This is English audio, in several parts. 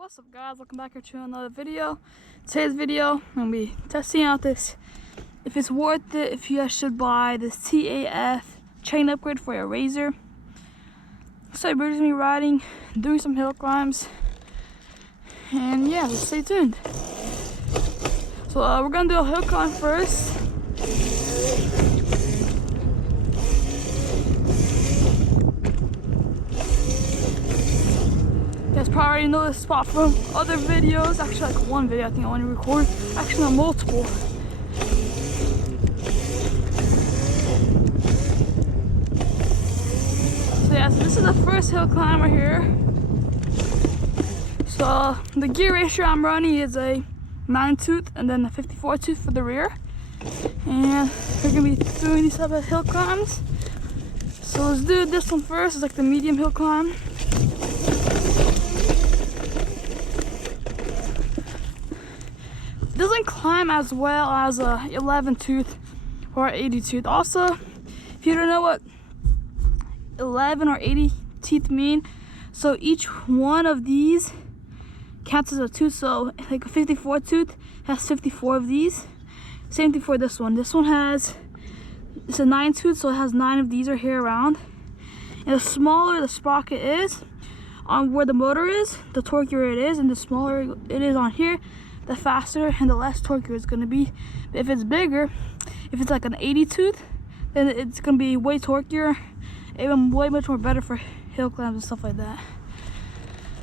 What's up guys, welcome back here to another video. Today's video, I'm going to be testing out this, if it's worth it, if you guys should buy this T8f chain upgrade for your razor. So we're just going to be riding, doing some hill climbs, and yeah, just stay tuned. So we're going to do a hill climb first. You guys probably already know this spot from other videos. Actually, like one video I think I want to record. Actually, no, multiple. So yeah, so this is the first hill climb right here. So the gear ratio I'm running is a 9-tooth and then a 54-tooth for the rear. And we're gonna be doing these type of hill climbs. So let's do this one first. It's like the medium hill climb. It doesn't climb as well as a 11-tooth or 80-tooth. Also, if you don't know what 11 or 80 teeth mean, so each one of these counts as a tooth. So like a 54 tooth has 54 of these. Same thing for this one. This one has, it's a 9-tooth, so it has 9 of these right here around. And the smaller the sprocket is on where the motor is, the torqueer it is, and the smaller it is on here, the faster and the less torqueer it's going to be. If it's bigger, if it's like an 80-tooth, then it's going to be way torqueer, even way much more better for hill climbs and stuff like that.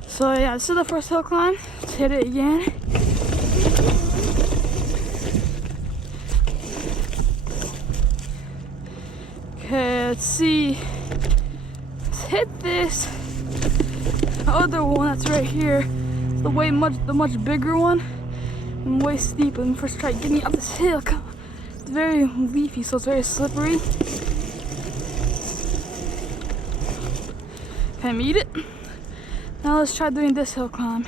So yeah, this is the first hill climb. Let's hit it again. Okay, let's see. Let's hit this other one that's right here. It's the much bigger one and way steep. Let me first try getting up this hill. It's very leafy, so it's very slippery. Okay, I made it. Now let's try doing this hill climb.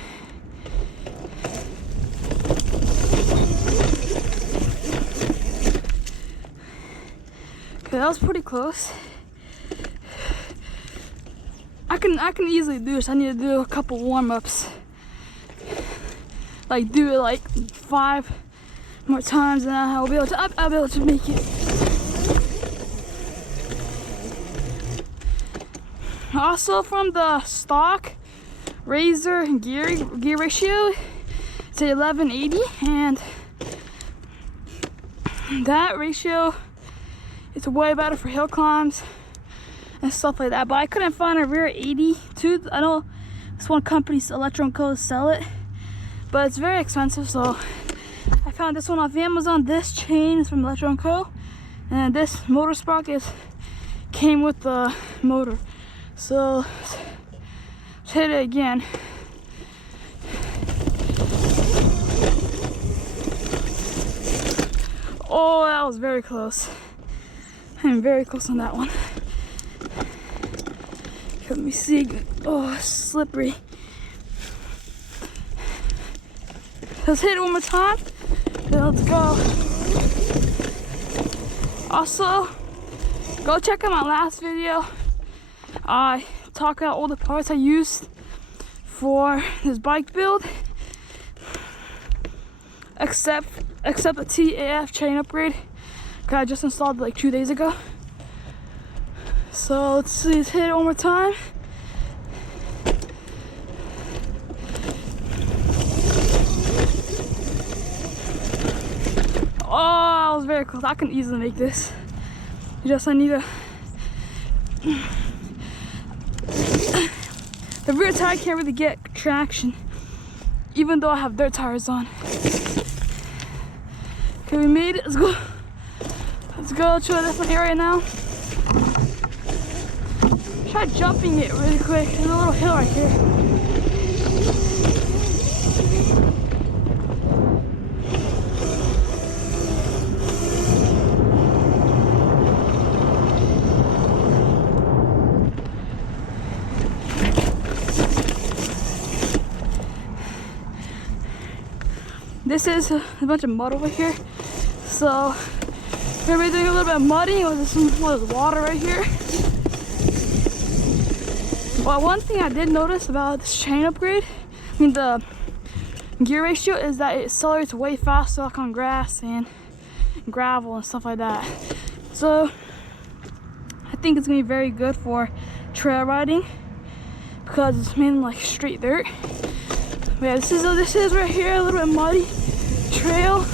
Okay, that was pretty close. I can easily do this. I need to do a couple warm-ups. Like do it like 5 more times, and I'll be able to make it. Also, from the stock razor gear ratio, it's 1180, and that ratio is way better for hill climbs and stuff like that. But I couldn't find a rear 80 tooth. I know this one company's Electron Co. sell it, but it's very expensive, so I found this one off Amazon. This chain is from Electron Co. And this motor sprocket came with the motor. So let's hit it again. Oh, that was very close. I'm very close on that one. Let me see. Oh, slippery. Let's hit it one more time. Then let's go. Also, go check out my last video. I talk about all the parts I used for this bike build, except the T8f chain upgrade, because I just installed it like 2 days ago. So let's see, let's hit it one more time. Oh, I was very close. I can easily make this. I need to. The rear tire can't really get traction, even though I have dirt tires on. Okay, we made it. Let's go. Let's go to a different area now. Try jumping it really quick. There's a little hill right here. This is a bunch of mud over here, so we're gonna be doing a little bit of mudding with some water right here. Well, one thing I did notice about this chain upgrade, the gear ratio is that it accelerates way faster, like on grass and gravel and stuff like that. So I think it's gonna be very good for trail riding because it's mainly like straight dirt. But yeah, this is right here, a little bit muddy trail.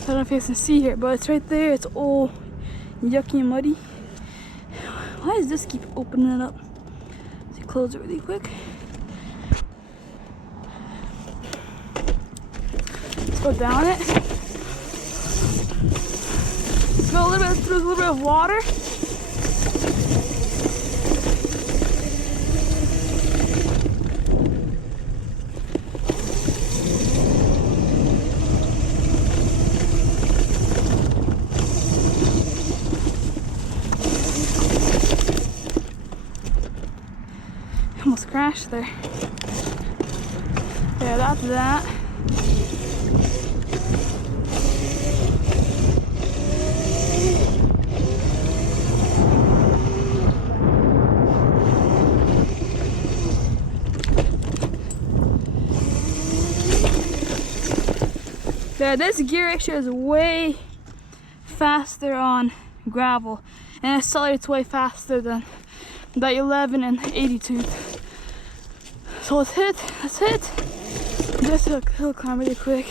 I don't know if you guys can see here, but it's right there. It's all yucky and muddy. Why does this keep opening it up? Let's close it really quick. Let's go down it. Let's go a little bit through a little bit of water. Almost crashed there. Yeah, that's that. Yeah, this gear ratio is way faster on gravel and it accelerates way faster than the 11 and 80 tooth. So let's hit this hill climb really quick.